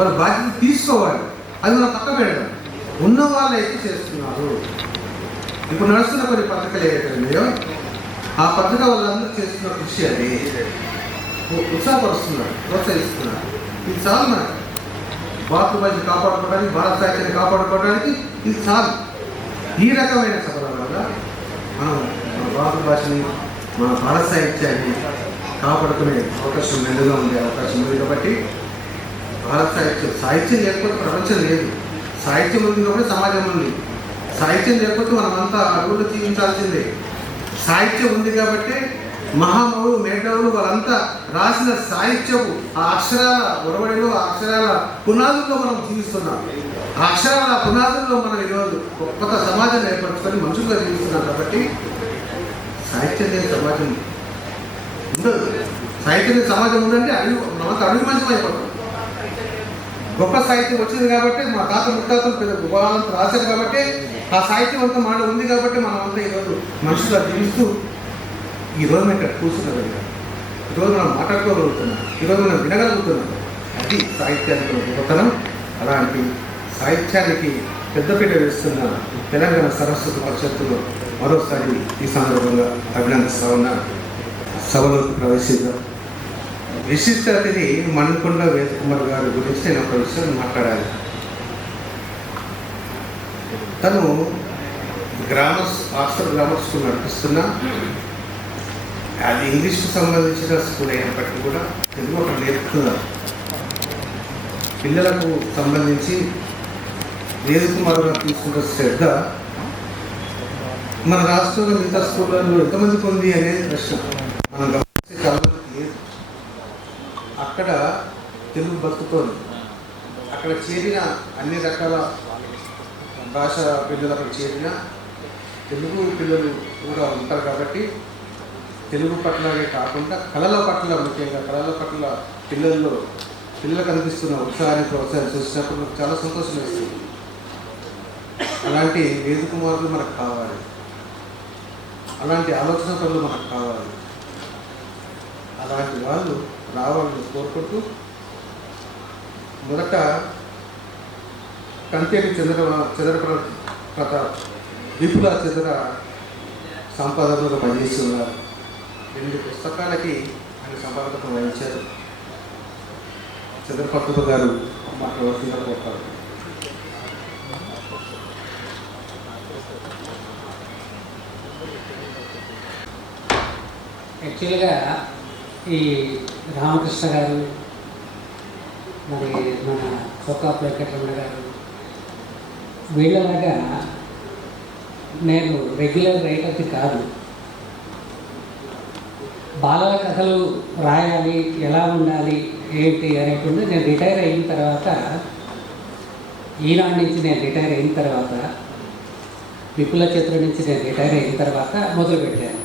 వాళ్ళ బాధ్యత తీసుకోవాలి. అది మనం పక్క పెడదాం. ఉన్న వాళ్ళు అయితే చేస్తున్నారు. ఇప్పుడు నడుస్తున్న కొన్ని పథకాలు ఏవైతే ఉన్నాయో ఆ పథకం వాళ్ళందరూ చేస్తున్న కృషి అది ఉత్సాహపరుస్తున్నారు, ప్రోత్సహిస్తున్నారు. ఇది చాలు మనకి మాతృభాషను కాపాడుకోవడానికి, భారత సాహిత్యాన్ని కాపాడుకోవడానికి ఇది చాలు. ఈ రకమైన సభల వల్ల మనం మన మాతృభాషని, మన భారత సాహిత్యాన్ని కాపాడుకునే అవకాశం మెండుగా ఉండే అవకాశం ఉంది. కాబట్టి భారత సాహిత్యం లేకపోతే ప్రపంచం లేదు. సాహిత్యం ఉంది కాబట్టి సమాజం ఉంది. సాహిత్యం లేకపోతే మనమంతా అడుగులు జీవించాల్సిందే. సాహిత్యం ఉంది కాబట్టి మహామహులు, మేధావులు వాళ్ళంతా రాసిన సాహిత్యపు ఆ అక్షరాల ఒరవడిలో, ఆ అక్షరాల పునాదుల్లో మనం జీవిస్తున్నాం. ఆ అక్షరాల పునాదుల్లో మనం ఈరోజు కొత్త సమాజాన్ని ఏర్పరచుకొని మనుషులుగా జీవిస్తున్నాం. కాబట్టి సాహిత్యం లేని సమాజం ఉండదు. సాహిత్యం లేని సమాజం ఉందంటే మనకు అడుగు మంచి అయిపోతాం. గొప్ప సాహిత్యం వచ్చింది కాబట్టి మా తాత ముత్తాతలు పెద్ద గొప్పవాళ్ళంతా రాశారు కాబట్టి ఆ సాహిత్యం అంతా మాట ఉంది కాబట్టి మనం అంతా ఈరోజు మనుషులుగా జీవిస్తూ ఈరోజు మేము ఇక్కడ కూర్చున్నగలిగాం. ఈరోజు మనం మాట్లాడుకోగలుగుతున్నాం. ఈరోజు మనం వినగలుగుతున్నాం. అది సాహిత్యానికి గొప్పతనం. అలాంటి సాహిత్యానికి పెద్దపీట వేస్తున్న తెలంగాణ సరస్వతి పరిషత్తులో మరోసారి ఈ సందర్భంగా అభినందిస్తా ఉన్న సభలోకి ప్రవేశిద్దాం. విశిష్ట అతిథి మణికొండ వేదకుమార్ గారి గురించి నేను ఒక విషయం మాట్లాడాలి. తను ఆక్స్ఫర్డ్ గ్రామర్ స్కూల్ నడిపిస్తున్నా. అది ఇంగ్లీష్కు సంబంధించిన స్కూల్ అయినప్పటికీ కూడా తెలుగు అక్కడ నేర్పుతున్నారు. పిల్లలకు సంబంధించి వేదకుమార్ గారు తీసుకున్న శ్రద్ధ మన రాష్ట్రంలో మిగతా స్కూళ్ళలో ఎంతమందికి ఉంది అనేది ప్రశ్న. మనం గమనిస్తే చాలా మందికి లేదు. అక్కడ తెలుగు బతుకుతోంది. అక్కడ చేరిన అన్ని రకాల భాష పిల్లలు అక్కడ చేరిన తెలుగు పిల్లలు కూడా ఉంటారు. కాబట్టి తెలుగు పట్లనే కాకుండా కళల పట్ల, ముఖ్యంగా కళల పట్ల పిల్లలకు అనిపిస్తున్న ఉత్సాహాన్ని, ప్రోత్సాహాన్ని చూసినప్పుడు నాకు చాలా సంతోషం వేస్తుంది. అలాంటి వేదకుమారులు మనకు కావాలి. అలాంటి ఆలోచన పనులు మనకు కావాలి. అలాంటి వాళ్ళు రావాలని కోరుకుంటూ మొదట కంటేటి చంద్ర ప్రతాప్ విపుల చంద్ర సంపాదకులుగా పనిచేస్తున్నారు. 2 పుస్తకాలకి ఆయన సంపాదకత్వం వహించారు. చంద్రపత్రుడు గారు మాట్లాడుతున్న కోరుతారు. యాక్చువల్గా ఈ రామకృష్ణ గారు, మరి మన చొక్కాపు వెంకటరమణ గారు, వీళ్ళలాగా నేను రెగ్యులర్ రైటర్కి కాదు. బాలల కథలు రాయాలి, ఎలా ఉండాలి, ఏంటి అనేటువంటి నేను రిటైర్ అయిన తర్వాత, ఈనాడు నుంచి నేను రిటైర్ అయిన తర్వాత, విపుల చిత్రం నుంచి నేను రిటైర్ అయిన తర్వాత మొదలుపెట్టాను.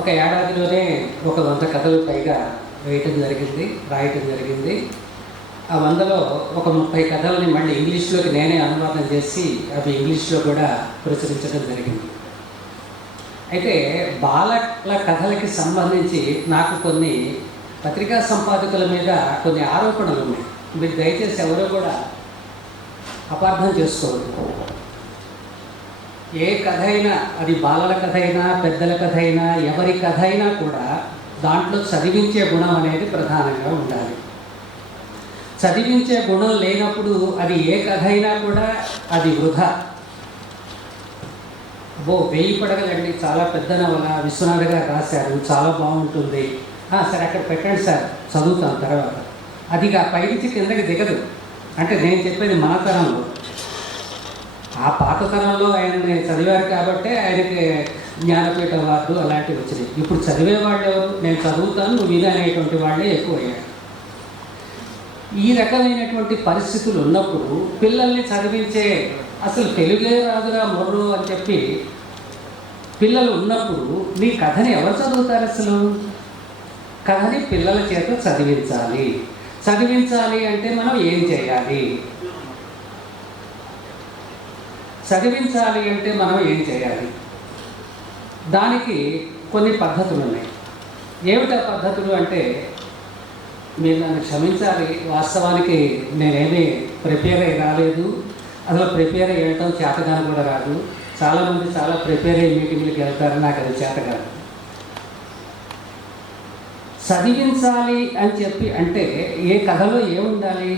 ఒక ఏడాదిలోనే ఒక 100 కథలు పైగా రాయటం జరిగింది. ఆ 100లో ఒక 30 కథలని మళ్ళీ ఇంగ్లీష్లోకి నేనే అనువాదం చేసి అవి ఇంగ్లీష్లో కూడా ప్రచురించడం జరిగింది. అయితే బాలల కథలకి సంబంధించి నాకు కొన్ని పత్రికా సంపాదకుల మీద కొన్ని ఆరోపణలు ఉన్నాయి. మీరు దయచేసి ఎవరో కూడా అపార్థం చేసుకోవద్దు. ఏ కథ అయినా, అది బాలల కథ అయినా, పెద్దల కథ అయినా, ఎవరి కథ అయినా కూడా దాంట్లో చదివించే గుణం అనేది ప్రధానంగా ఉండాలి. చదివించే గుణం లేనప్పుడు అది ఏ కథ అయినా కూడా అది వృధా. 1000 పడగలండి, చాలా పెద్ద నవల, విశ్వనాథ్ గారు రాశారు, చాలా బాగుంటుంది. సరే అక్కడ పెట్టండి సార్, చదువుతాం తర్వాత. అది పైనుంచి కిందకి దిగదు. అంటే నేను చెప్పేది మన తరంలో, ఆ పాత తరంలో ఆయన చదివారు కాబట్టి ఆయనకి జ్ఞానపీఠ అవార్డు అలాంటివి వచ్చినాయి. ఇప్పుడు చదివేవాళ్ళు ఎవరు? నేను చదువుతాను, నువ్వు విని అనేటువంటి వాళ్ళే ఎక్కువయ్యారు. ఈ రకమైనటువంటి పరిస్థితులు ఉన్నప్పుడు పిల్లల్ని చదివించే, అసలు తెలుగే రాదురా మొర్రు అని చెప్పి పిల్లలు ఉన్నప్పుడు నీ కథని ఎవరు చదువుతారు? అసలు కథని పిల్లల చేత చదివించాలి. చదివించాలి అంటే మనం ఏం చేయాలి? దానికి కొన్ని పద్ధతులు ఉన్నాయి. ఏమిటా పద్ధతులు అంటే, మీరు నన్ను క్షమించాలి. వాస్తవానికి నేనేమీ ప్రిపేర్ అయ్యి రాలేదు. అసలు ప్రిపేర్ అయ్యి వెళ్ళటం చేతగాని కూడా రాదు. చాలామంది చాలా ప్రిపేర్ అయ్యి మీటింగ్లకు వెళ్తారు, నాకు అది చేత కాదు. చదివించాలి అని చెప్పి అంటే ఏ కథలో ఏముండాలి?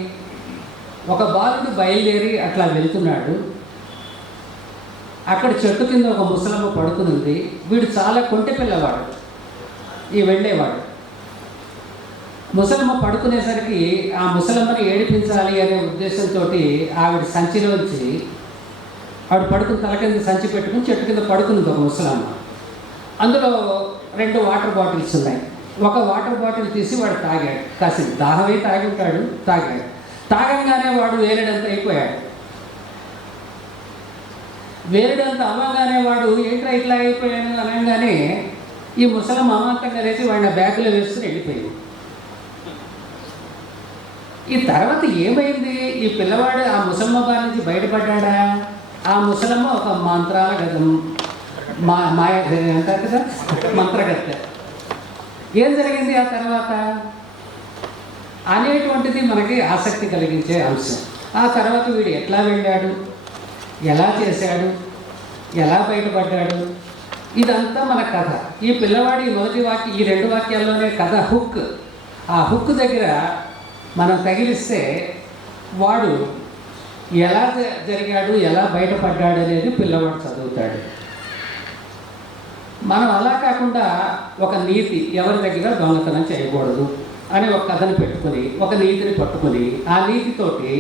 ఒక బాలుడు బయలుదేరి అట్లా వెళ్తున్నాడు. అక్కడ చెట్టు కింద ఒక ముసలమ్మ పడుకుని ఉంది. వీడు చాలా కొంటె పిల్లవాడు, ఈ వెళ్ళేవాడు. ముసలమ్మ పడుకునేసరికి ఆ ముసలమ్మని ఏడిపించాలి అనే ఉద్దేశంతో ఆవిడ సంచిలోంచి, ఆవిడ పడుకుని తల కింద సంచి పెట్టుకుని చెట్టు కింద పడుకుంది ఒక ముసలమ్మ. అందులో 2 వాటర్ బాటిల్స్ ఉన్నాయి. ఒక వాటర్ బాటిల్ తీసి వాడు తాగాడు. కాసింది దాహమై తాగి ఉంటాడు, తాగాడు. తాగంగానే వాడు వేరేడంత అయిపోయాడు. వేరేడంత అవ్వగానే వాడు ఏంట్రా ఇట్లా అయిపోయాను అనగానే ఈ ముసలమ్మ అమాంతంగా లేచి వాడిని బ్యాగులో వేసుకుని వెళ్ళిపోయింది. ఈ తర్వాత ఏమైంది? ఈ పిల్లవాడు ఆ ముసలమ్మ బారి నుంచి బయటపడ్డా? ఆ ముసలమ్మ ఒక మంత్రాల గదం మాయ అంటారు కదా, మంత్రగత్తె. ఏం జరిగింది ఆ తర్వాత అనేటువంటిది మనకి ఆసక్తి కలిగించే అంశం. ఆ తర్వాత వీడు ఎట్లా వెళ్ళాడు, ఎలా చేశాడు, ఎలా బయటపడ్డాడు, ఇదంతా మన కథ. ఈ పిల్లవాడి మొదటి వాక్యం, ఈ 2 వాక్యాల్లోనే కథ హుక్. ఆ హుక్ దగ్గర మనం తగిలిస్తే వాడు ఎలా జరిగాడు, ఎలా బయటపడ్డాడు అనేది పిల్లవాడు చదువుతాడు. మనం అలా కాకుండా ఒక నీతి, ఎవరి దగ్గర దొంగతనం చేయకూడదు అని ఒక కథను పెట్టుకుని, ఒక నీతిని పట్టుకుని, ఆ నీతితోటి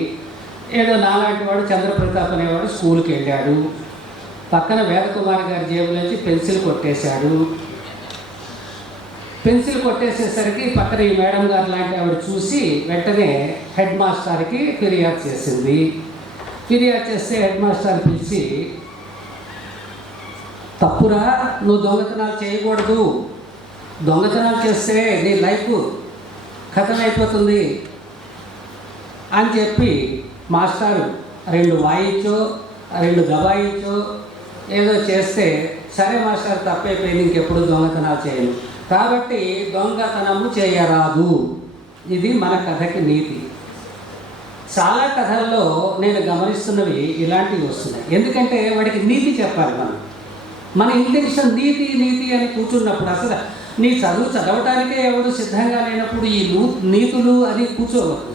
ఏదో నాలాంటి వాడు చంద్రప్రతాప్ అనేవాడు స్కూల్కి వెళ్ళాడు. పక్కన వేదకుమారి గారి జేబులోంచి పెన్సిల్ కొట్టేశాడు. పెన్సిల్ కొట్టేసేసరికి పక్కన ఈ మేడం గారు లాంటి ఆవిడ చూసి వెంటనే హెడ్ మాస్టర్కి ఫిర్యాదు చేసింది. ఫిర్యాదు చేస్తే హెడ్ మాస్టర్ పిలిచి, తప్పురా, నువ్వు దొంగతనాలు చేయకూడదు, దొంగతనాలు చేస్తే నీ లైఫ్ కథం అయిపోతుంది అని చెప్పి మాస్టారు 2 వాయించో 2 దబాయించో ఏదో చేస్తే, సరే మాస్టర్ తప్పైపోయింది, ఇంకెప్పుడు దొంగతనాలు చేయను, కాబట్టి దొంగతనము చేయరాదు. ఇది మన కథకి నీతి. చాలా కథల్లో నేను గమనిస్తున్నవి ఇలాంటివి వస్తున్నాయి. ఎందుకంటే వాడికి నీతి చెప్పాలి. మన ఇంటెన్షన్ నీతి నీతి అని కూర్చున్నప్పుడు అసలు నీ చదవటానికే ఎవడు సిద్ధంగా లేనప్పుడు ఈ నీతులు అని కూర్చోవద్దు.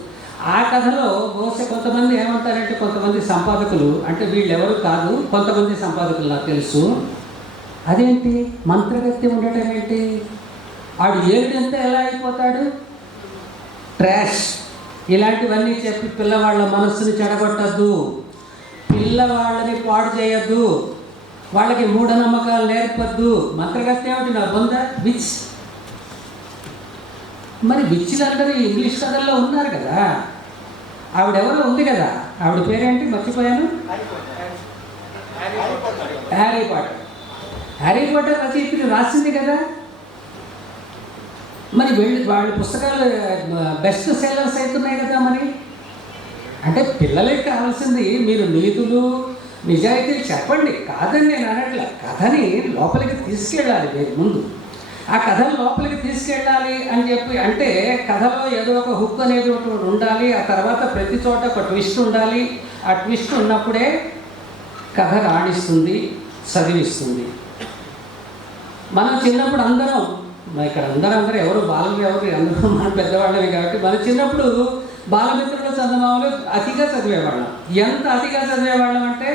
ఆ కథలో బహుశా కొంతమంది ఏమంటారంటే, కొంతమంది సంపాదకులు, అంటే వీళ్ళెవరు కాదు, కొంతమంది సంపాదకులు నాకు తెలుసు, అదేంటి మంత్రగత్యం ఉండటం ఏంటి, ఆడు ఏడుంతా ఎలా అయిపోతాడు, ట్రాష్, ఇలాంటివన్నీ చెప్పి పిల్లవాళ్ళ మనస్సుని చెడగొట్టద్దు, పిల్లవాళ్ళని పాడు చేయొద్దు, వాళ్ళకి మూఢనమ్మకాలు నేర్పద్దు. మంత్రగత్యం ఏమిటి నా బొంద, విచ్. మరి విచ్చిలందరూ ఇంగ్లీష్ కథల్లో ఉన్నారు కదా. ఆవిడెవరో ఉంది కదా, ఆవిడ పేరేంటి మర్చిపోయాను, హ్యారీ పాటర్. హ్యారీ పాటర్ రచయిత్రి రాసింది కదా. మరి వాళ్ళ పుస్తకాలు బెస్ట్ సెల్లర్స్ అవుతున్నాయి కదా. మరి అంటే పిల్లలకి కావాల్సింది మీరు నీతులు నిజాయితీలు చెప్పండి, కాదని నేను అనట్లే. కథని లోపలికి తీసుకెళ్ళాలి. మీరు ముందు ఆ కథను లోపలికి తీసుకెళ్ళాలి అని చెప్పి అంటే కథలో ఏదో ఒక హుక్ అనేది ఒకటి ఉండాలి. ఆ తర్వాత ప్రతి చోట ఒక ట్విస్ట్ ఉండాలి. ఆ ట్విస్ట్ ఉన్నప్పుడే కథ రాణిస్తుంది, చదివిస్తుంది. మనం చిన్నప్పుడు అందరం, ఇక్కడ అందరూ ఎవరు బాలలు ఎవరు, అందరూ మన పెద్దవాళ్ళవి కాబట్టి మన చిన్నప్పుడు బాలమిత్రుల చందమామలు అతిగా చదివేవాళ్ళం. ఎంత అతిగా చదివేవాళ్ళం అంటే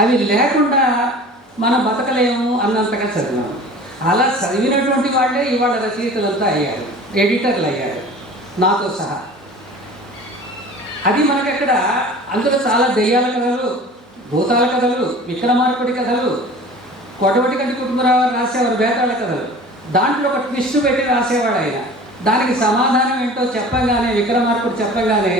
అవి లేకుండా మనం బతకలేము అన్నంతగా చదివాము. అలా చదివినటువంటి వాళ్ళే ఇవాళ రచయితలంతా అయ్యారు, ఎడిటర్లు అయ్యారు, నాతో సహా. అది మనకక్కడ అందులో చాలా దెయ్యాల కథలు, భూతాల కథలు, విక్రమార్కుడి కథలు, కొటవటి కంటి కుటుంబరావు రాసేవారు బేతాళ కథలు. దాంట్లో ఒక ట్విస్ట్ పెట్టి రాసేవాడు ఆయన. దానికి సమాధానం ఏంటో చెప్పంగానే, విక్రమార్కుడు చెప్పంగానే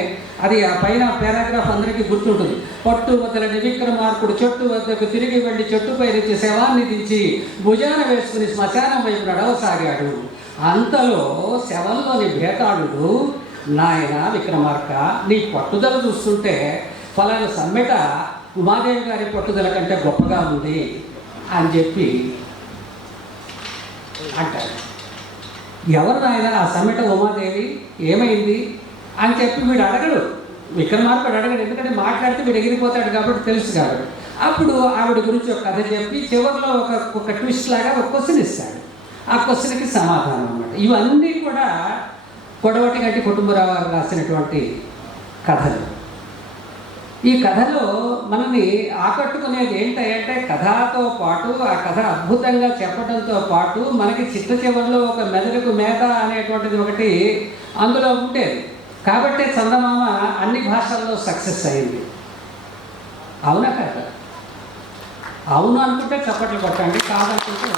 అది ఆ పైన పారాగ్రాఫ్ అందరికీ గుర్తుంటుంది. పట్టు వదలని విక్రమార్కుడు చెట్టు వద్దకు తిరిగి వెళ్ళి చెట్టుపై నుంచి శవాన్ని దించి భుజాన వేసుకుని శ్మశానం వైపు నడవసాగాడు. అంతలో శవంలోని భేతాళుడు, నాయన విక్రమార్క, నీ పట్టుదల చూస్తుంటే ఫలానా సమ్మెట ఉమాదేవి గారి పట్టుదల కంటే గొప్పగా ఉంది అని చెప్పి అంటారు. ఎవరు నాయన ఆ సమ్మెట ఉమాదేవి ఏమైంది అని చెప్పి వీడు అడగడు, విక్రమార్కుడు అడగడు, ఎందుకంటే మాట్లాడితే వీడు ఎగిరిపోతాడు కాబట్టి తెలుసు కాబట్టి. అప్పుడు ఆవిడ గురించి ఒక కథ చెప్పి చివరిలో ఒక ట్విస్ట్ లాగా ఒక క్వశ్చన్ ఇస్తాడు. ఆ క్వశ్చన్కి సమాధానం అన్నమాట. ఇవన్నీ కూడా కొడవటి గంటి కుటుంబరావు గారు రాసినటువంటి కథలు. ఈ కథలో మనల్ని ఆకట్టుకునేది ఏంటంటే కథతో పాటు ఆ కథ అద్భుతంగా చెప్పడంతో పాటు మనకి చిట్ట చివరిలో ఒక మెదడుకు మేత అనేటువంటిది ఒకటి అందులో ఉండేది. కాబట్టే చందమామ అన్ని భాషల్లో సక్సెస్ అయింది. అవునా కదా? అవును అనుకుంటే చప్పట్లు కొట్టండి, కాదనుకుంటే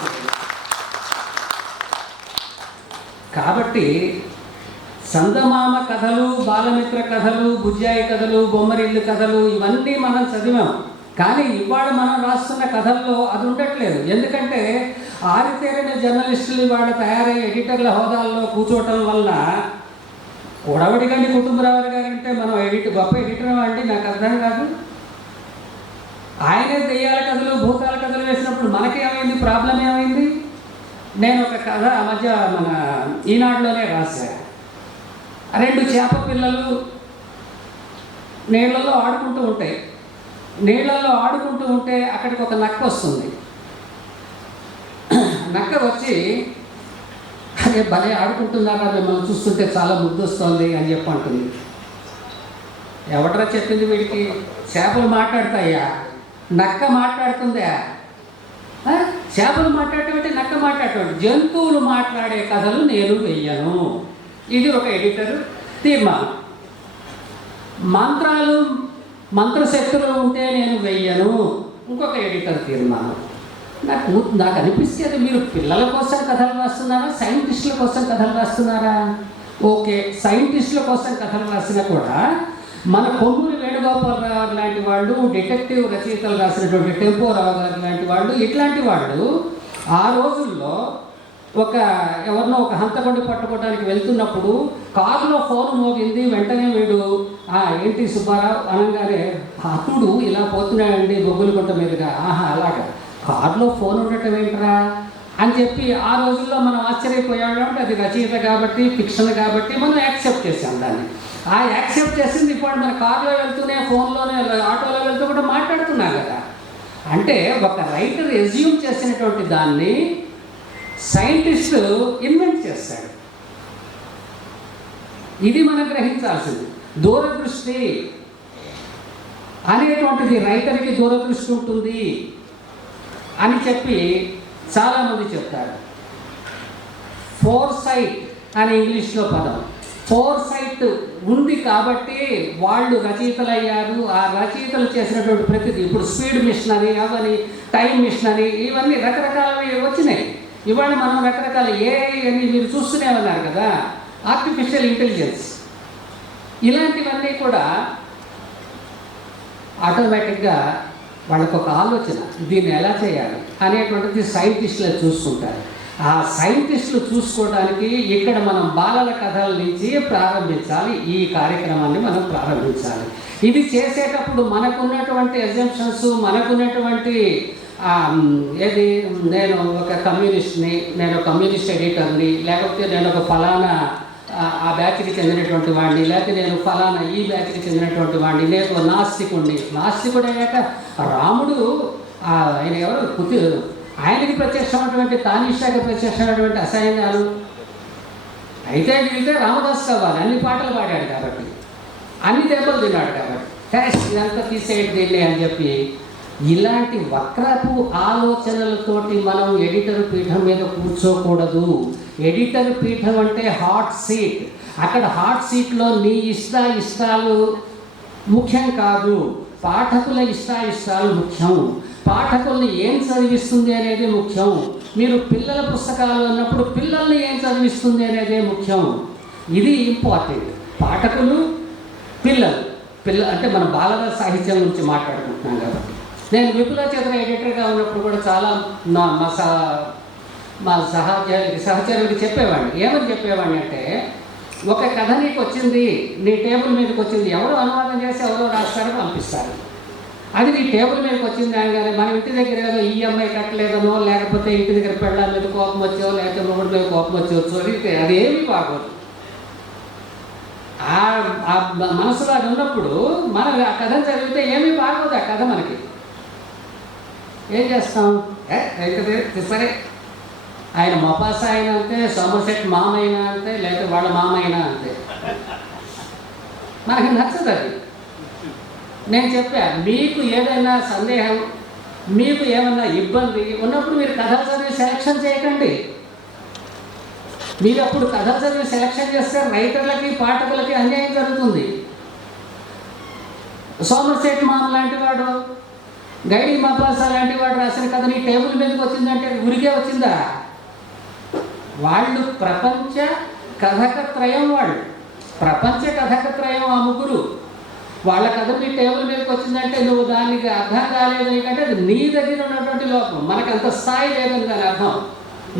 కాబట్టి చందమామ కథలు, బాలమిత్ర కథలు, బుజ్జాయి కథలు, బొమ్మరిల్లు కథలు ఇవన్నీ మనం చదివాం. కానీ ఇవాళ మనం రాస్తున్న కథల్లో అది ఉండట్లేదు. ఎందుకంటే ఆరితేరిన జర్నలిస్టులు ఇవాళ తయారయ్యే ఎడిటర్ల హోదాల్లో కూర్చోవటం వలన కొడవటిగంటి కుటుంబరావు గారంటే మనం గొప్ప ఎడిటర్ అండి, నాకు అర్థం కాదు. ఆయనే దెయ్యాల కథలు, భూతాల కథలు వేసినప్పుడు మనకేమైంది, ప్రాబ్లం ఏమైంది? నేను ఒక కథ ఆ మధ్య మన ఈనాడులోనే రాశాను. 2 చేప పిల్లలు నీళ్ళల్లో ఆడుకుంటూ ఉంటాయి. నీళ్ళల్లో ఆడుకుంటూ ఉంటే అక్కడికి ఒక నక్క వస్తుంది. నక్క వచ్చి అదే భలే ఆడుకుంటున్నారా, మిమ్మల్ని చూస్తుంటే చాలా ముద్దు వస్తుంది అని చెప్పి అంటుంది. ఎవడరా చెప్పింది వీడికి? చేపలు మాట్లాడతాయా? నక్క మాట్లాడుతుందా? చేపలు మాట్లాడటం నక్క మాట్లాడటం, జంతువులు మాట్లాడే కథలు నేను వెయ్యను. ఇది ఒక ఎడిటర్ తీర్మానం. మంత్రశక్తులు ఉంటే నేను వెయ్యను, ఇంకొక ఎడిటర్ తీర్మానం. నాకు అనిపిస్తే మీరు పిల్లల కోసం కథలు రాస్తున్నారా, సైంటిస్టుల కోసం కథలు రాస్తున్నారా? ఓకే, సైంటిస్టుల కోసం కథలు రాసినా కూడా మన కొమ్మూరి వేణుగోపాలరావు లాంటి వాళ్ళు, డిటెక్టివ్ రచయితలు రాసినటువంటి టెంపోరావు గారు లాంటి వాళ్ళు, ఇట్లాంటి వాళ్ళు ఆ రోజుల్లో ఎవరినో ఒక హంతకొండి పట్టుకోవడానికి వెళ్తున్నప్పుడు కారులో ఫోన్ మోగింది. వెంటనే వీడు ఏంటి సుబ్బారావు అనగానే అప్పుడు ఇలా పోతున్నాడండి బొగ్గులగుంట మీదుగా. అలాగా కారులో ఫోన్ ఉండటం ఏంట్రా అని చెప్పి ఆ రోజుల్లో మనం ఆశ్చర్యపోయాడు. అంటే అది రచయిత కాబట్టి, ఫిక్షన్ కాబట్టి మనం యాక్సెప్ట్ చేసాం దాన్ని. ఆ యాక్సెప్ట్ చేసింది ఇప్పుడు మన కారులో వెళ్తూనే, ఫోన్లోనే, ఆటోలో వెళ్తూ కూడా మాట్లాడుతున్నాం కదా. అంటే ఒక రైటర్ ఎజ్యూమ్ చేసినటువంటి దాన్ని సైంటిస్టు ఇన్వెంట్ చేస్తాడు. ఇది మనం గ్రహించాల్సింది. దూరదృష్టి అనేటువంటిది రైటర్కి దూరదృష్టి ఉంటుంది అని చెప్పి చాలామంది చెప్తారు. ఫోర్సైట్ అని ఇంగ్లీష్లో పదం. ఫోర్సైట్ ఉంది కాబట్టి వాళ్ళు రచయితలు అయ్యారు. ఆ రచయితలు చేసినటువంటి ప్రతిదీ, ఇప్పుడు స్పీడ్ మిషన్ అని, అవని టైం మిషన్ అని, ఇవన్నీ రకరకాలవి వచ్చినాయి. ఇవాళ మనం రకరకాల ఏఐ అని మీరు చూస్తూనే ఉన్నారు కదా, ఆర్టిఫిషియల్ ఇంటెలిజెన్స్, ఇలాంటివన్నీ కూడా ఆటోమేటిక్గా వాళ్ళకు ఒక ఆలోచన, దీన్ని ఎలా చేయాలి అనేటువంటిది సైంటిస్టులు చూసుకుంటారు. ఆ సైంటిస్టులు చూసుకోవడానికి ఇక్కడ మనం బాలల కథల నుంచి ప్రారంభించాలి. ఈ కార్యక్రమాన్ని మనం ప్రారంభించాలి. ఇది చేసేటప్పుడు మనకున్నటువంటి అజంప్షన్స్, మనకున్నటువంటి ఏది, నేను ఒక కమ్యూనిస్ట్ని, నేను కమ్యూనిస్ట్ ఎడిటర్ని, లేకపోతే నేను ఒక ఫలానా ఆ బ్యాచ్కి చెందినటువంటి వాడిని, లేకపోతే నేను ఫలానా ఈ బ్యాచ్కి చెందినటువంటి వాడిని, నేను నాస్తికుడిని. నాస్తికుడు అయ్యాక రాముడు ఆయన ఎవరు, ఆయనకి ప్రత్యక్షమైనటువంటి, తానిషాకి ప్రత్యక్షమైనటువంటి అసహ్యాలు అయితే వీళ్ళైతే రామదాస్ కావాలి. అన్ని పాటలు పాడాడు కాబట్టి, అన్ని దెబ్బలు తిన్నాడు కాబట్టి, ఇదంతా తీసేయండి దీన్ని అని చెప్పి ఇలాంటి వక్రపు ఆలోచనలతోటి మనం ఎడిటర్ పీఠం మీద కూర్చోకూడదు. ఎడిటర్ పీఠం అంటే హాట్ సీట్. అక్కడ హాట్ సీట్లో నీ ఇష్టాలు ముఖ్యం కాదు, పాఠకుల ఇష్టాలు ముఖ్యం. పాఠకుల్ని ఏం చదివిస్తుంది అనేది ముఖ్యం. మీరు పిల్లల పుస్తకాలు అన్నప్పుడు పిల్లల్ని ఏం చదివిస్తుంది అనేదే ముఖ్యం. ఇది ఇంపార్టెంట్. పాఠకులు, పిల్లలు అంటే మన బాలల సాహిత్యం గురించి మాట్లాడుకుంటున్నాం కాబట్టి. నేను విపులాచేతన ఎడిటర్గా ఉన్నప్పుడు కూడా చాలా మా సహచరులకి చెప్పేవాడిని. ఏమని చెప్పేవాడిని అంటే, ఒక కథ నీకు వచ్చింది, నీ టేబుల్ మీదకి వచ్చింది, ఎవరో అనువాదం చేసి ఎవరో రాస్తారు, పంపిస్తారు. అది నీ టేబుల్ మీదకి వచ్చింది అనగానే మన ఇంటి దగ్గర ఏదో ఈఎంఐ కట్టలేదనో, లేకపోతే ఇంటి దగ్గర పెళ్ళాల మీద కోపం వచ్చో, లేకపోతే మొగుడి మీద కోపం వచ్చో అది ఏమీ బాగోదు. ఆ మనసులో అది ఉన్నప్పుడు మనం ఆ కథను చదివితే ఏమీ బాగోదు. ఆ కథ మనకి ఏం చేస్తాం? అయితే సరే, ఆయన మొపాస అయినా అంతే, సోమర్సెట్ మామ అయినా అంతే, లేకపోతే వాళ్ళ మామ అయినా అంతే, మనకి నచ్చదు అది. నేను చెప్పా, మీకు ఏదైనా సందేహం, మీకు ఏమన్నా ఇబ్బంది ఉన్నప్పుడు మీరు కథలు చదివి సెలక్షన్ చేయకండి. మీరు అప్పుడు కథలు చదివి సెలక్షన్ చేస్తే రైటర్లకి, పాఠకులకి అన్యాయం జరుగుతుంది. సోమర్సెట్ మామ లాంటి వాడు, గైడి మపాస లాంటి వాడు రాసిన కథ నీ టేబుల్ మీదకి వచ్చిందంటే ఉరికే వచ్చిందా? వాళ్ళు ప్రపంచ కథకత్రయం, వాళ్ళు ప్రపంచ కథకత్రయం. ఆ ముగ్గురు వాళ్ళ కథ మీ టేబుల్ మీదకి వచ్చిందంటే నువ్వు దానికి అర్థం కాలేదు నీకంటే అది నీ దగ్గర ఉన్నటువంటి లోపం. మనకు అంత స్థాయి లేదని దాని అర్థం.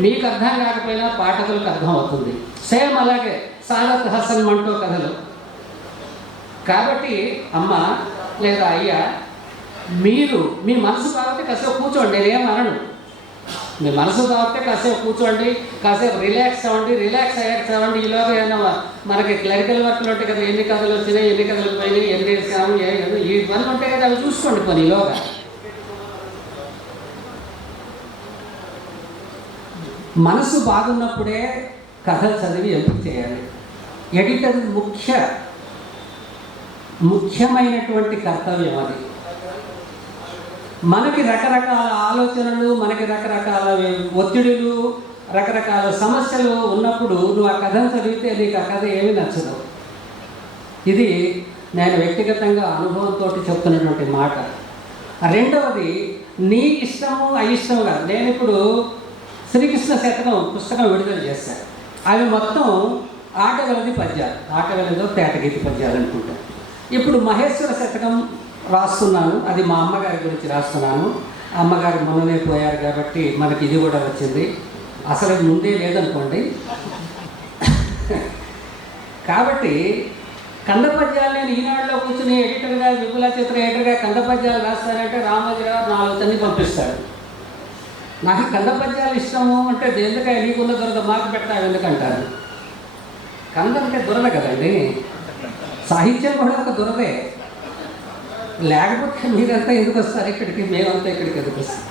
మీకు అర్థం కాకపోయినా పాఠకులకు అర్థం అవుతుంది. సేమ్ అలాగే సాదత్ హసన్ మంటో కథలు. కాబట్టి అమ్మ లేదా అయ్యా, మీరు మీ మనసు కాబట్టి కాసేపు కూర్చోండి, నేనేమనను. మీ మనసు కాబట్టి కాసేపు కూర్చోండి, కాసేపు రిలాక్స్ అవ్వండి. రిలాక్స్ అయ్యాక చదవండి. ఈలోగా ఏమన్నా మనకి క్లరికల్ వర్క్లు ఉంటాయి కదా, ఎన్ని కథలు వచ్చినాయి, ఎన్ని కథలు పోయినాయి, ఎన్ని వేసాము, ఇవన్నీ ఉంటాయి కదా, అవి చూసుకోండి పని. ఈలోగా మనసు బాగున్నప్పుడే కథలు చదివి ఎంపిక చేయాలి. ఎడిటర్ ముఖ్యమైనటువంటి కర్తవ్యం అది. మనకి రకరకాల ఆలోచనలు, మనకి రకరకాల ఒత్తిడులు, రకరకాల సమస్యలు ఉన్నప్పుడు నువ్వు ఆ కథను చదివితే నీకు ఆ కథ ఏమీ నచ్చదు. ఇది నేను వ్యక్తిగతంగా అనుభవంతో చెప్తున్నటువంటి మాట. రెండవది, నీ ఇష్టము అయిష్టము కాదు. నేను ఇప్పుడు శ్రీకృష్ణ శతకం పుస్తకం విడుదల చేశాను. అవి మొత్తం ఆటవెలది పద్యాలు, ఆటవెలదో తేటగీతి పద్యాలు అనుకుంటా. ఇప్పుడు మహేశ్వర శతకం రాస్తున్నాను. అది మా అమ్మగారి గురించి రాస్తున్నాను. అమ్మగారు మొన్ననే పోయారు కాబట్టి మనకి ఇది కూడా వచ్చింది. అసలు అది ముందే లేదనుకోండి. కాబట్టి కంద పద్యాలు నేను ఈనాడులో కూర్చుని ఎడిటర్గా, విపులా చిత్ర ఎడిటర్గా కంద పద్యాలు రాస్తానంటే రామోజీరావు 4 తన్ని పంపిస్తాడు. నాకు కంద పద్యాలు ఇష్టము అంటే ఎందుకంటే నీకున్న దురద మాకు పెట్టావు ఎందుకంటారు. కంద అంటే దురద కదండి, సాహిత్యం కూడా ఒక దురదే. లేకపోతే మీరంతా ఎందుకు వస్తారు ఇక్కడికి, మేమంతా ఇక్కడికి ఎందుకు వస్తాం?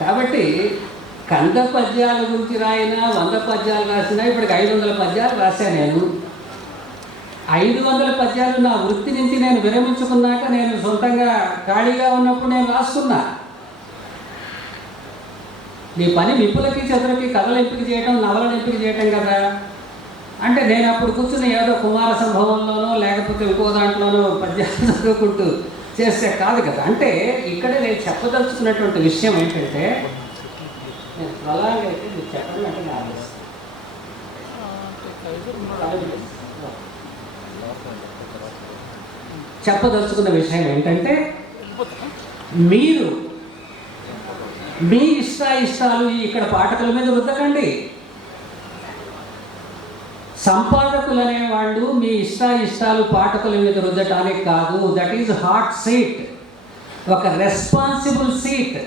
కాబట్టి కంద పద్యాల గురించి రాయినా 100 పద్యాలు రాసినా ఇప్పటికి 500 పద్యాలు రాశాను నేను. 500 పద్యాలు నా వృత్తి నుంచి నేను విరమించుకున్నాక, నేను సొంతంగా ఖాళీగా ఉన్నప్పుడు నేను రాస్తున్నా. నీ పని విపులకి చతురకి కథలు ఎంపిక చేయడం, నవలను ఎంపిక చేయటం కదా. అంటే నేను అప్పుడు కూర్చుని ఏదో కుమార సంభవంలోనో లేకపోతే ఇంకో దాంట్లోనో పద్యాలు చదువుకుంటూ చేస్తే కాదు కదా. అంటే ఇక్కడ నేను చెప్పదలుచుకున్నటువంటి విషయం ఏంటంటే, నేను ప్రలాంగ్ అయితే మీరు చెప్పండి అంటే నేను చెప్పదలుచుకున్న విషయం ఏంటంటే, మీరు మీ ఇష్టాలు ఇక్కడ పాఠకుల మీద రుద్దకండి. సంపాదకులు అనేవాళ్ళు మీ ఇష్టాలు పాఠకుల మీద రుద్దటానికి కాదు. దట్ ఈజ్ హాట్ సీట్, ఒక రెస్పాన్సిబుల్ సీట్.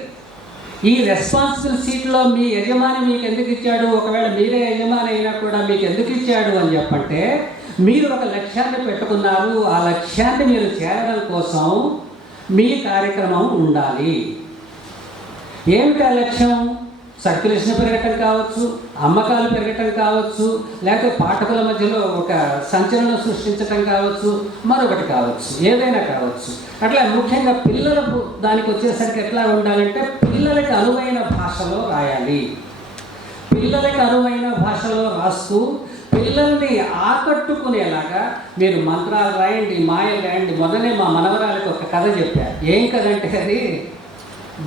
ఈ రెస్పాన్సిబుల్ సీట్లో మీ యజమాని మీకు ఎందుకు ఇచ్చాడు, ఒకవేళ మీరే యజమాని అయినా కూడా మీకు ఎందుకు ఇచ్చాడు అని చెప్పంటే, మీరు ఒక లక్ష్యాన్ని పెట్టుకున్నారు. ఆ లక్ష్యాన్ని మీరు చేరడం కోసం మీ కార్యక్రమం ఉండాలి. ఏమిటి ఆ లక్ష్యం? సర్క్యులేషన్ పెరగటం కావచ్చు, అమ్మకాలు పెరగటం కావచ్చు, లేకపోతే పాఠకుల మధ్యలో ఒక సంచలనం సృష్టించటం కావచ్చు, మరొకటి కావచ్చు, ఏదైనా కావచ్చు. అట్లా ముఖ్యంగా పిల్లలకు దానికి వచ్చేసరికి ఎట్లా ఉండాలంటే, పిల్లలకి అనువైన భాషలో రాయాలి. పిల్లలకి అనువైన భాషలో రాస్తూ పిల్లల్ని ఆకట్టుకునేలాగా మీరు మంత్రాలు రాయండి, మాయలు రాయండి. మొదనే మా మనవరాలకు ఒక కథ చెప్పారు. ఏం కథ అంటే అది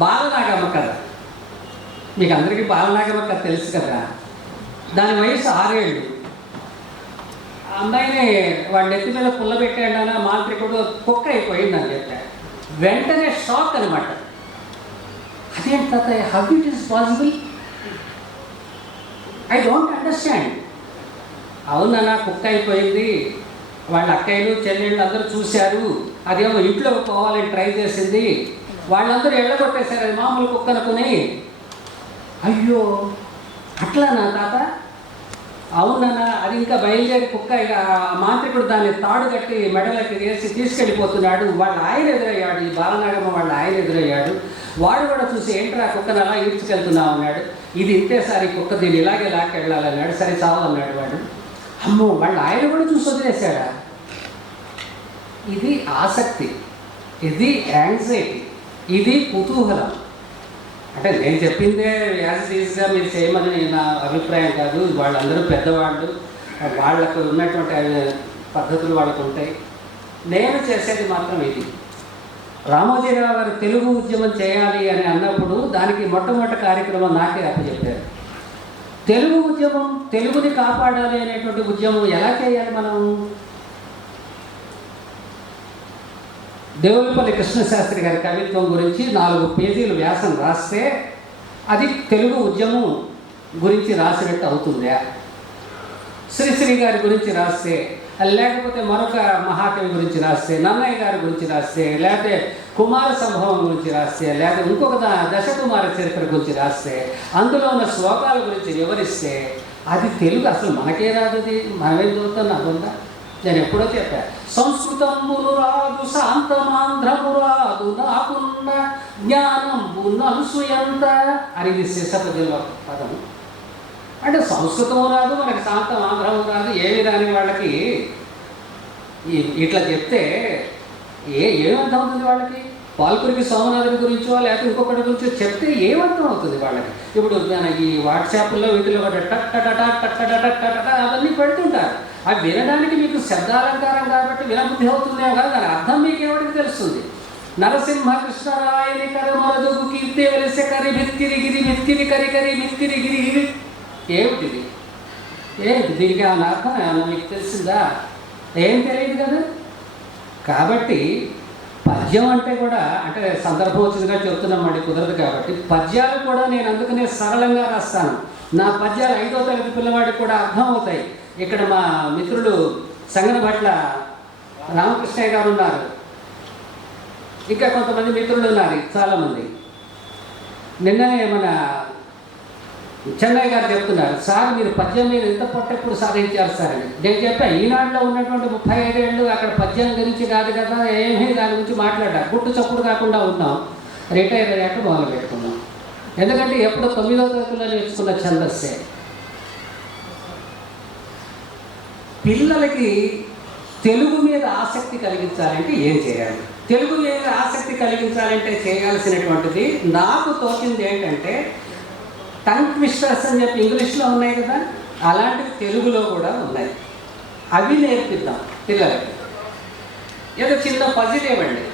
బాలనాగమ్మ కథ. మీకు అందరికీ బాలనాగమ్మ కథ తెలుసు కదా. దాని వయసు 6 ఏళ్ళు. ఆ అమ్మాయిని వాడి నెత్తి మీద పుల్ల పెట్టాడన మాంత్రికుడు కుక్క అయిపోయిందని చెప్పారు. వెంటనే షాక్ అనమాట. అదేంటి తాతయ్య, how it is possible, I don't understand. అవునన్నా కుక్క అయిపోయింది, వాళ్ళ అక్కయ్యలు చెల్లెళ్ళు అందరూ చూశారు, అదేమో ఇంట్లో పోవాలని ట్రై చేసింది, వాళ్ళందరూ ఎళ్ళగొట్టేశారు అది మామూలు కుక్క అనుకుని. అయ్యో అట్లానా తాత? అవునన్నా, అది ఇంకా బయలుదేరి కుక్క. ఇక మాంత్రికుడు దాన్ని తాడు కట్టి మెడలకి వేసి తీసుకెళ్ళిపోతున్నాడు. వాళ్ళ ఆయన ఎదురయ్యాడు, ఈ బాలనాగమ్మ వాళ్ళ ఆయన ఎదురయ్యాడు. వాడు కూడా చూసి ఏంట్రా కుక్కను అలా ఈడ్చుకెళ్తున్నావు అన్నాడు. ఇది ఇంతేసారి కుక్క దీన్ని ఇలాగే లాక్కెళ్ళాలన్నాడు. సరే చావు అన్నాడు వాడు. అమ్మో, వాళ్ళ ఆయన కూడా చూసి వదిలేశాడా? ఇది ఆసక్తి, ఇది యాంగ్జైటీ, ఇది కుతూహలం. అంటే నేను చెప్పిందే యాజ్ ఈజ్గా మీరు చేయమని నా అభిప్రాయం కాదు. వాళ్ళందరూ పెద్దవాళ్ళు, వాళ్ళకు ఉన్నటువంటి పద్ధతులు వాళ్ళకు ఉంటాయి. నేను చేసేది మాత్రం ఇది. రామోజీరావు గారు తెలుగు ఉద్యమం చేయాలి అని అన్నప్పుడు దానికి మొట్టమొదటి కార్యక్రమం నాకే అప్పచెప్పారు. తెలుగు ఉద్యమం, తెలుగుని కాపాడాలి అనేటువంటి ఉద్యమం ఎలా చేయాలి మనం? దేవులపల్లి కృష్ణశాస్త్రి గారి కవిత్వం గురించి 4 పేజీలు వ్యాసం రాస్తే అది తెలుగు ఉద్యమం గురించి రాసినట్టు అవుతుందా? శ్రీశ్రీ గారి గురించి రాస్తే, లేకపోతే మరొక మహాకవి గురించి రాస్తే, నన్నయ్య గారి గురించి రాస్తే, లేకపోతే కుమార సంభవం గురించి రాస్తే, లేకపోతే ఇంకొక దశకుమార చరిత్ర గురించి రాస్తే, అందులో ఉన్న శ్లోకాల గురించి వివరిస్తే అది తెలుగు అసలు మనకే రాదు. అది మనమేం చదువుతాం నాకుందా? నేను ఎప్పుడో చెప్పాను, సంస్కృతమును రాదు శాంతమాంధ్రము రాదు నాకున్న జ్ఞానంబు నలుసుయంత అని ఇది శిశపద్యంలో పదము. అంటే సంస్కృతము రాదు, మనకి శాంతం ఆంధ్రము రాదు, ఏమి రాని వాళ్ళకి ఇట్లా చెప్తే ఏమర్థం అవుతుంది వాళ్ళకి? పాల్పురికి సోమనాథుడి గురించో లేకపోతే ఇంకొకటి గురించో చెప్తే ఏమర్థం అవుతుంది వాళ్ళకి? ఇప్పుడు ఈ వాట్సాప్లో వీటిలో కూడా టట్టటట అవన్నీ పెడుతుంటారు. అవి వినడానికి మీకు శబ్దాలంకారం కాబట్టి వినబుద్ధి అవుతుందేమో కాదు, దాని అర్థం మీకు ఎవరికి తెలుస్తుంది? నరసింహ కృష్ణరాయని కరమరదుగు కీర్తి వెలిసే కరి మిత్తిరి గిరి మిత్తిరి కరి కరి మిత్తిరి గిరి గిరి. ఏమిటిది? ఏమిటి దీనికి ఏమన్నా అర్థం ఏమన్నా మీకు తెలిసిందా? ఏం తెలియదు కదా. కాబట్టి పద్యం అంటే కూడా, అంటే సందర్భోచితంగా చెప్తున్నామండి, కుదరదు కాబట్టి పద్యాలు కూడా నేను అందుకనే సరళంగా రాస్తాను. నా పద్యాలు 5వ తరగతి పిల్లవాడికి కూడా అర్థం అవుతాయి. ఇక్కడ మా మిత్రులు సంగనభట్ల రామకృష్ణయ్య గారు ఉన్నారు, ఇంకా కొంతమంది మిత్రులు ఉన్నారు చాలామంది. నిన్ననే మన చెన్నై గారు చెప్తున్నారు, సార్ మీరు పద్యం మీద ఎంత పొట్టెప్పుడు సాధించారు సార్ అని. నేను చెప్పాను, ఈనాడులో ఉన్నటువంటి 35 ఏళ్ళు అక్కడ పద్యం గురించి కాదు కదా, ఏమీ దాని గురించి మాట్లాడారు. గుట్టు చప్పుడు కాకుండా ఉన్నాం, రిటైర్ అయ్యాక మొదలు పెట్టుకున్నాం. ఎందుకంటే ఎప్పుడు 9వ తరగతిలో నేర్చుకున్న ఛందస్సే. పిల్లలకి తెలుగు మీద ఆసక్తి కలిగించాలంటే ఏం చేయాలి? తెలుగు మీద ఆసక్తి కలిగించాలంటే చేయాల్సినటువంటిది నాకు తోచింది ఏంటంటే, టంగ్ ట్విస్టర్స్ అని చెప్పి ఇంగ్లీష్లో ఉన్నాయి కదా, అలాంటివి తెలుగులో కూడా ఉన్నాయి. అవి నేర్పిద్దాం పిల్లలకి. ఏదో చిన్న పజిల్ ఇవ్వండి,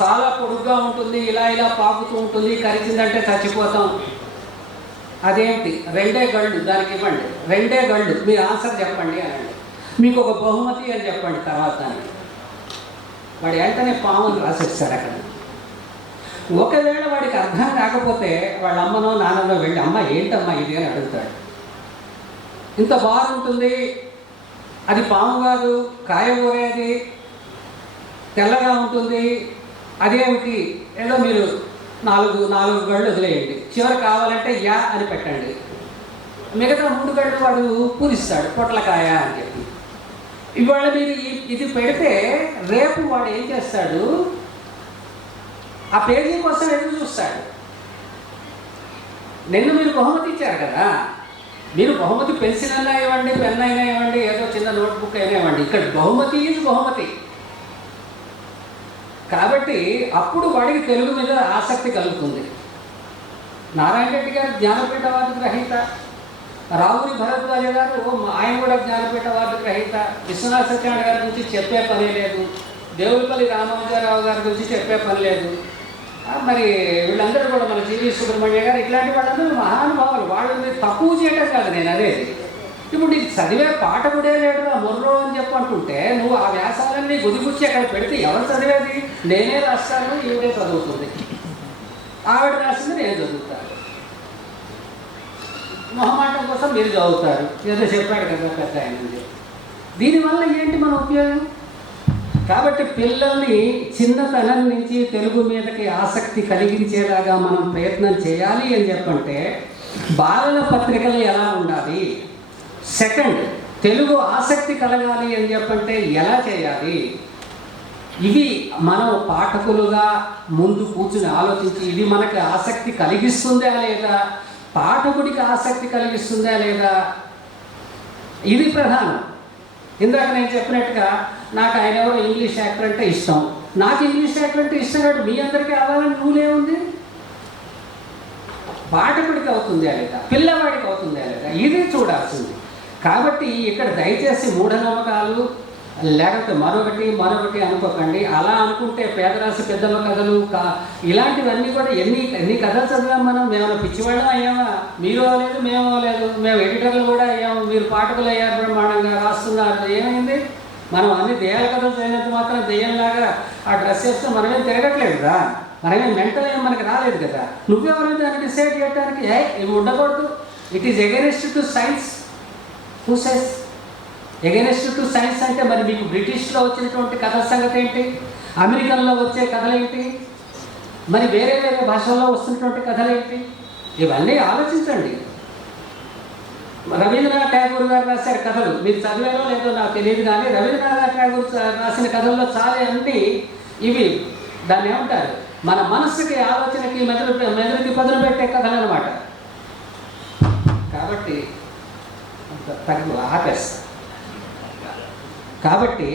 చాలా పొడుగ్గా ఉంటుంది, ఇలా ఇలా పాకుతూ ఉంటుంది, కరిచిందంటే చచ్చిపోతాం. అదేంటి? 2 గళ్ళు దానికి ఇవ్వండి, 2 గళ్ళు మీరు ఆన్సర్ చెప్పండి అనండి, మీకు ఒక బహుమతి అని చెప్పండి. తర్వాత వాడు వెంటనే పాములు రాసేస్తాడు అక్కడ. ఒకవేళ వాడికి అర్థం కాకపోతే వాళ్ళ అమ్మనో నాన్ననో వెళ్ళి, అమ్మ ఏంటమ్మా ఇది అని అడుగుతాడు. ఇంత బాగుంటుంది, అది పాము కాదు, కాయగూరేది, తెల్లగా ఉంటుంది, అదేమిటి? ఏదో మీరు 4 గళ్ళు వదిలేయండి, చివరి కావాలంటే యా అని పెట్టండి, మిగతా 3 గళ్ళు వాడు పూరిస్తాడు పొట్లకాయ అని చెప్పి. ఇవాళ మీరు ఇది పెడితే రేపు వాడు ఏం చేస్తాడు? ఆ పేజీ కోసం ఎదురు చూస్తాడు. నిన్న మీరు బహుమతి ఇచ్చారు కదా, మీరు బహుమతి పెన్సిల్ అయినా ఇవ్వండి, పెన్ అయినా ఇవ్వండి, ఏదో చిన్న నోట్బుక్ అయినా ఇవ్వండి, ఇక్కడ బహుమతి ఇది బహుమతి. కాబట్టి అప్పుడు వాడికి తెలుగు మీద ఆసక్తి కలుగుతుంది. నారాయణ రెడ్డి గారు జ్ఞానపీఠ అవార్డు గ్రహీత, రావురి భరద్వాజ గారు ఆయన కూడా జ్ఞానపీఠ అవార్డు గ్రహీత, విశ్వనాథ సత్యనారాయణ గారి గురించి చెప్పే పని లేదు, దేవులపల్లి రామానుజరావు గారి గురించి చెప్పే పని లేదు. మరి వీళ్ళందరూ కూడా మన జీవి సుబ్రహ్మణ్య గారు ఇట్లాంటి వాళ్ళందరూ మహానుభావులు. వాళ్ళని తక్కువ చేయటం కాదు నేను అనేది. ఇప్పుడు నీకు చదివే పాట కూడా లేడురా మొర్రో అని చెప్పంటుంటే నువ్వు ఆ వ్యాసాలన్నీ గుదిగుచ్చి అక్కడ పెడితే ఎవరు చదివేది? నేనే రాస్తాను, ఈవిడే చదువుతుంది, ఆవిడ రాసింది నేను చదువుతాను, మొహమాటం కోసం మీరు చదువుతారు, ఏదో చెప్పాడు కదా పెద్ద ఆయన. దీనివల్ల ఏంటి మన ఉపయోగం? కాబట్టి పిల్లల్ని చిన్నతనం నుంచి తెలుగు మీదకి ఆసక్తి కలిగించేలాగా మనం ప్రయత్నం చేయాలి అని చెప్పంటే బాలల పత్రికలు ఎలా ఉండాలి, సెకండ్ తెలుగు ఆసక్తి కలగాలి అని చెప్పంటే ఎలా చేయాలి, ఇవి మనం పాఠకులుగా ముందు కూర్చుని ఆలోచించి ఇది మనకు ఆసక్తి కలిగిస్తుందా లేదా, పాఠకుడికి ఆసక్తి కలిగిస్తుందా లేదా, ఇది ప్రధానం. ఇందాక నేను చెప్పినట్టుగా నాకు ఆయన ఎవరో ఇంగ్లీష్ యాక్టర్ అంటే ఇష్టం, నాకు ఇంగ్లీష్ యాక్టర్ అంటే ఇష్టం కాబట్టి మీ అందరికీ అవ్వాలని రూలే ఉంది. పాఠకుడికి అవుతుందా లేదా, పిల్లవాడికి అవుతుందా లేదా, ఇది చూడాల్సింది. కాబట్టి ఇక్కడ దయచేసి మూఢనమ్మకాలు లేకపోతే మరొకటి అనుకోకండి. అలా అనుకుంటే పేదరాశి పెద్దమ్మ కథలు ఇలాంటివన్నీ కూడా ఎన్ని కథలు చదివాం మనం. మేమైనా పిచ్చివాళ్ళం అయ్యామా? మీరు అవ్వలేదు, మేము అవ్వలేదు, మేము ఎడిటర్లు కూడా అయ్యాము, మీరు పాఠకులు అయ్యారు, బ్రహ్మాండంగా రాస్తున్నారు. ఏమైంది? మనం అన్ని దెయ్యాల కథలు చదివినంత మాత్రం దెయ్యంలాగా ఆ డ్రెస్ వేస్తే మనమేం తిరగట్లేదు కదా, మనమేం మెంటల్ ఏం మనకి రాలేదు కదా. నువ్వెవరైనా దాన్ని డిసైడ్ చేయడానికి ఇవి ఉండకూడదు, it is against to science. Who says against to science అంటే మరి మీకు బ్రిటిష్లో వచ్చినటువంటి కథల సంగతి ఏంటి, అమెరికన్లో వచ్చే కథలేంటి, మరి వేరే వేరే భాషల్లో వస్తున్నటువంటి కథలేంటి, ఇవన్నీ ఆలోచించండి. రవీంద్రనాథ్ ఠాగూర్ గారు రాశారు కథలు, మీరు చదివారో లేదో నాకు తెలియదు, కానీ రవీంద్రనాథ్ ఠాగూర్ రాసిన కథల్లో చాలా అన్నీ ఇవి దాన్ని ఏమంటారు, మన మనస్సుకి ఆలోచనకి మెదడుకి పదులు పెట్టే కథలు అన్నమాట. కాబట్టి ఆపేస్తా. కాబట్టి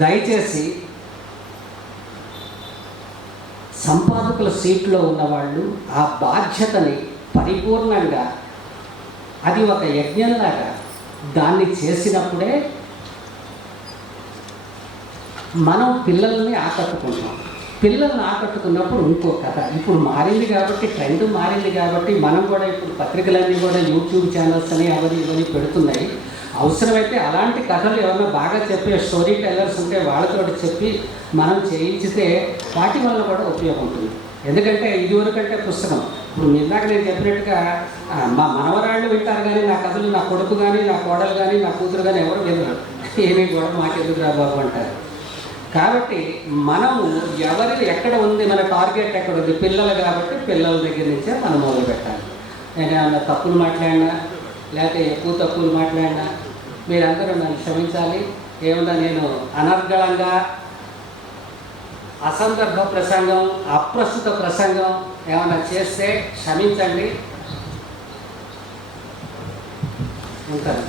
దయచేసి సంపాదకుల సీట్లో ఉన్నవాళ్ళు ఆ బాధ్యతని పరిపూర్ణంగా అది ఒక యజ్ఞంలాగా దాన్ని చేసినప్పుడే మనం పిల్లల్ని ఆకట్టుకుంటాం. పిల్లల్ని ఆకట్టుకున్నప్పుడు ఇంకో కథ ఇప్పుడు మారింది కాబట్టి, ట్రెండ్ మారింది కాబట్టి మనం కూడా ఇప్పుడు పత్రికలన్నీ కూడా యూట్యూబ్ ఛానల్స్ అని అవన్నీ ఇవన్నీ పెడుతున్నాయి. అవసరమైతే అలాంటి కథలు ఏమన్నా బాగా చెప్పే స్టోరీ టెల్లర్స్ ఉంటే వాళ్ళతో చెప్పి మనం చేయించితే వాటి వల్ల కూడా ఉపయోగం ఉంటుంది. ఎందుకంటే ఇదివరకంటే పుస్తకం ఇప్పుడు ఇందాక నేను చెప్పినట్టుగా మా మనవరాళ్ళు వింటారు, కానీ నా కథలు నా కొడుకు కానీ నా కోడలు కానీ నా కూతురు కానీ ఎవరు వినరు. ఏమీ కూడా మాకెందుకు రా బాబు అంటారు. కాబట్టి మనము ఎవరి ఎక్కడ ఉంది, మన టార్గెట్ ఎక్కడ ఉంది, పిల్లలు కాబట్టి పిల్లల దగ్గర నుంచే మనం మొదలు పెట్టాలి. నేను ఏమన్నా తప్పులు మాట్లాడినా లేకపోతే ఎక్కువ తప్పులు మాట్లాడినా మీరందరూ నన్ను క్షమించాలి. ఏమన్నా నేను అనర్గళంగా అసందర్భ ప్రసంగం, అప్రస్తుత ప్రసంగం ఏమన్నా చేస్తే క్షమించండి. ఉంటాను.